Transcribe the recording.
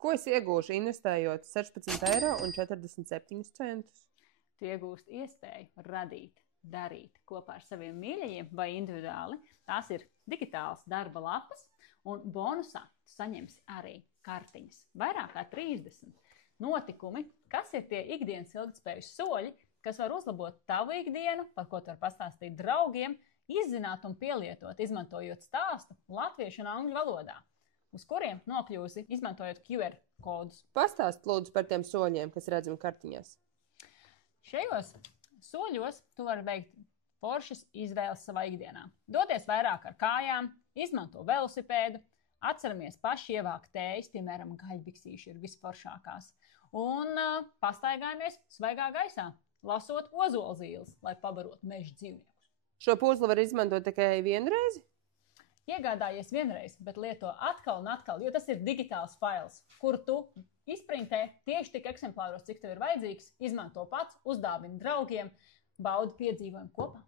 Ko es iegūšu investējot 16,47 €? Tu iegūst iespēju radīt, darīt kopā ar saviem mīļajiem vai individuāli. Tās ir digitālas darba lapas, un bonusā tu saņemsi arī kartiņas. Vairāk kā 30 notikumi, kas ir tie ikdienas ilgtspējas soļi, kas var uzlabot tavu ikdienu, par ko tu vari pastāstīt draugiem, izzināt un pielietot, izmantojot stāstu latviešu un angļu valodā, uz kuriem nokļūsi, izmantojot QR kodus. Pastāst lūdzu par tiem soļiem, kas redzami kartiņās. Šajos soļos tu vari veikt foršas izvēles savā ikdienā. Doties vairāk ar kājām, izmanto velosipēdu, atceramies paši ievākt tējas, piemēram, gaļbiksīši ir visforšākās, un pastaigājamies svaigā gaisā, lasot ozolzīles, lai pabarotu meža dzīvniekus. Šo puzli var izmantot tikai vienreizi? Iegādājies vienreiz, bet lieto atkal un atkal, jo tas ir digitāls fails, kur tu izprintē tieši tik eksemplāros, cik tev ir vajadzīgs, izmanto pats, uzdāvini draugiem, baudi piedzīvojumu kopā.